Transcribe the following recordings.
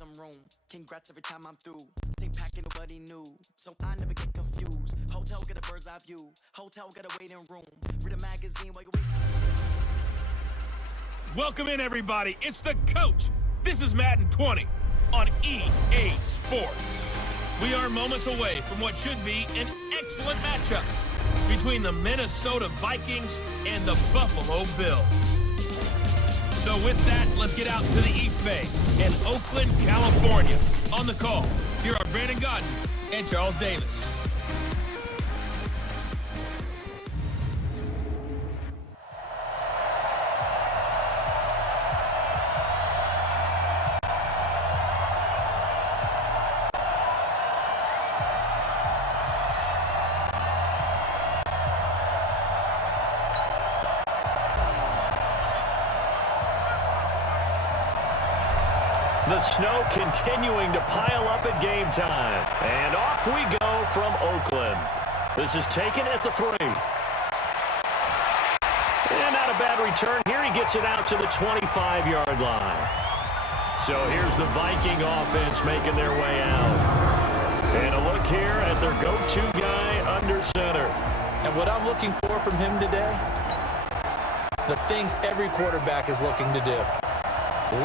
some room. Congrats every time I'm through. Take packing nobody new, so I never get confused. Hotel get a bird's eye view. Hotel get a waiting room. Read a magazine while you wait. Welcome in, everybody. It's the coach. This is Madden 20 on EA Sports. We are moments away from what should be an excellent matchup between the Minnesota Vikings and the Buffalo Bills. So with that, let's get out to the East Bay in Oakland, California. On the call, here are Brandon Godden and Charles Davis. The snow continuing to pile up at game time. And off we go from Oakland. This is taken at the 3. And not a bad return. Here he gets it out to the 25-yard line. So here's the Viking offense making their way out. And a look here at their go-to guy under center. And what I'm looking for from him today, the things every quarterback is looking to do.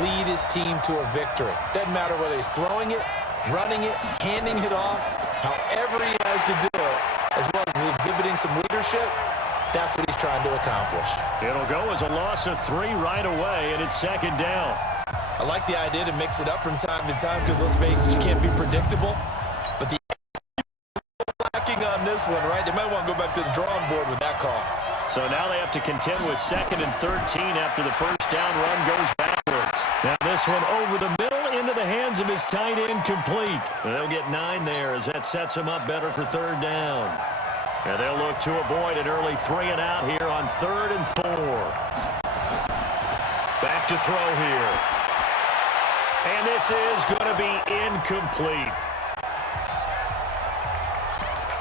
Lead his team to a victory. Doesn't matter whether he's throwing it, running it, handing it off, however he has to do it, as well as exhibiting some leadership, that's what he's trying to accomplish. It'll go as a loss of 3 right away, and it's second down. I like the idea to mix it up from time to time because, let's face it, you can't be predictable. But the lacking on this one, right? They might want to go back to the drawing board with that call. So now they have to contend with 2nd and 13 after the first down run goes backwards. Now this one over the middle into the hands of his tight end, complete. And they'll get 9 there as that sets them up better for 3rd down. And they'll look to avoid an early 3 and out here on 3rd and 4. Back to throw here. And this is going to be incomplete.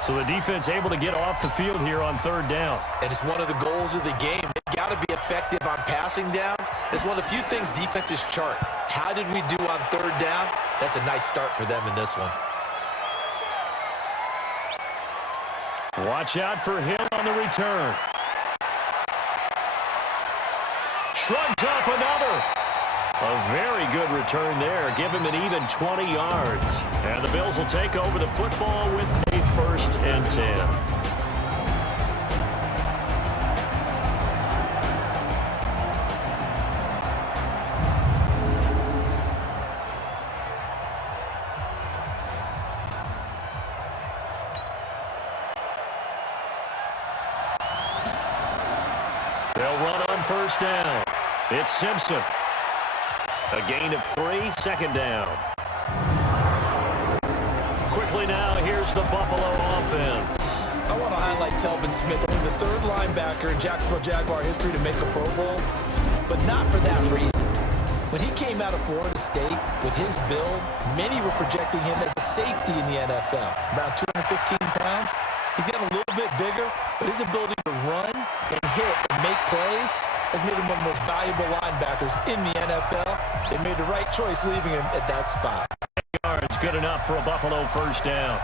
So the defense able to get off the field here on 3rd down. And it's one of the goals of the game. They've got to be effective on passing downs. It's one of the few things defenses chart. How did we do on 3rd down? That's a nice start for them in this one. Watch out for him on the return. Shrugged off another. A very good return there. Give him an even 20 yards. And the Bills will take over the football with a 1st and 10. They'll run on 1st down. It's Simpson. A gain of 3, 2nd down. Quickly now, here's the Buffalo offense. I want to highlight Telvin Smith, only the 3rd linebacker in Jacksonville Jaguar history to make a Pro Bowl, but not for that reason. When he came out of Florida State with his build, many were projecting him as a safety in the NFL, around 215 pounds. He's gotten a little bit bigger, but his ability to run and hit and make plays has made him one of the most valuable linebackers in the NFL. They made the right choice leaving him at that spot. Yards, good enough for a Buffalo 1st down.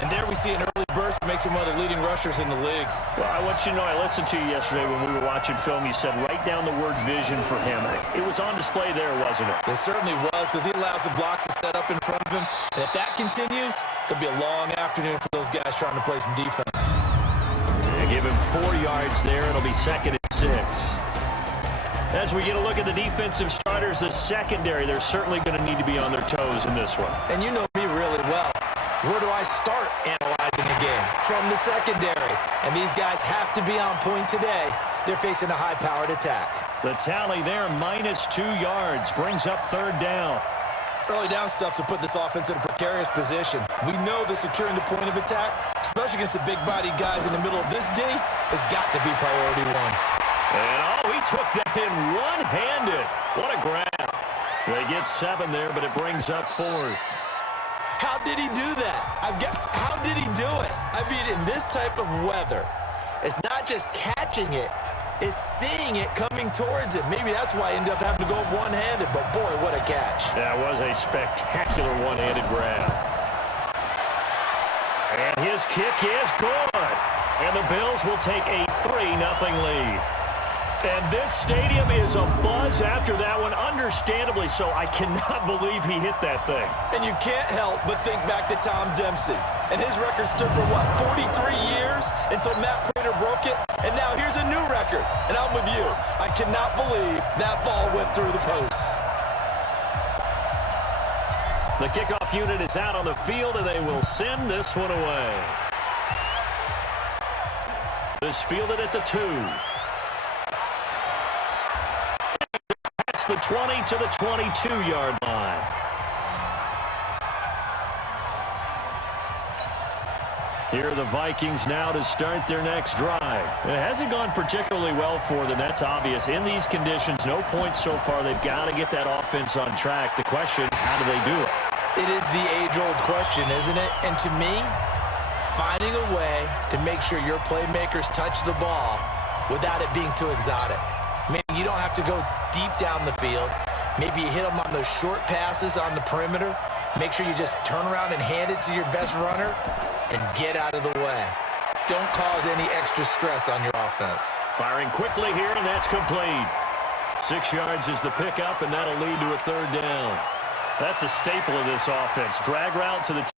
And there we see an early burst that makes him one of the leading rushers in the league. Well, I want you to know, I listened to you yesterday when we were watching film. You said write down the word vision for him. It was on display there, wasn't it? It certainly was, because he allows the blocks to set up in front of him. And if that continues, it'll be a long afternoon for those guys trying to play some defense. They give him 4 yards there. It'll be 2nd and 6. As we get a look at the defensive starters, the secondary, they're certainly going to need to be on their toes in this one. And you know me really well. Where do I start analyzing a game? From the secondary. And these guys have to be on point today. They're facing a high-powered attack. The tally there, -2 yards, brings up 3rd down. Early down stuff to put this offense in a precarious position. We know that securing the point of attack, especially against the big-bodied guys in the middle of this D, has got to be priority 1. And, he took that in one-handed. What a grab. They get 7 there, but it brings up 4th. How did he do that? How did he do it? I mean, in this type of weather, it's not just catching it, is seeing it coming towards him. Maybe that's why he ended up having to go one-handed, but boy, what a catch. That was a spectacular one-handed grab. And his kick is good. And the Bills will take a 3-0 lead. And this stadium is abuzz after that one, understandably so. I cannot believe he hit that thing. And you can't help but think back to Tom Dempsey. And his record stood for, what, 43 years until Matt Prater broke it? And now here's a new record. And I'm with you. I cannot believe that ball went through the posts. The kickoff unit is out on the field, and they will send this one away. This fielded at the 2. That's the 20 to the 22-yard line. Here are the Vikings now to start their next drive. It hasn't gone particularly well for them. That's obvious. In these conditions, no points so far. They've got to get that offense on track. The question, how do they do it? It is the age-old question, isn't it? And to me, finding a way to make sure your playmakers touch the ball without it being too exotic. Meaning you don't have to go deep down the field. Maybe you hit them on those short passes on the perimeter. Make sure you just turn around and hand it to your best runner and get out of the way. Don't cause any extra stress on your offense. Firing quickly here, and that's complete. 6 yards is the pickup, and that'll lead to a 3rd down. That's a staple of this offense. Drag route to the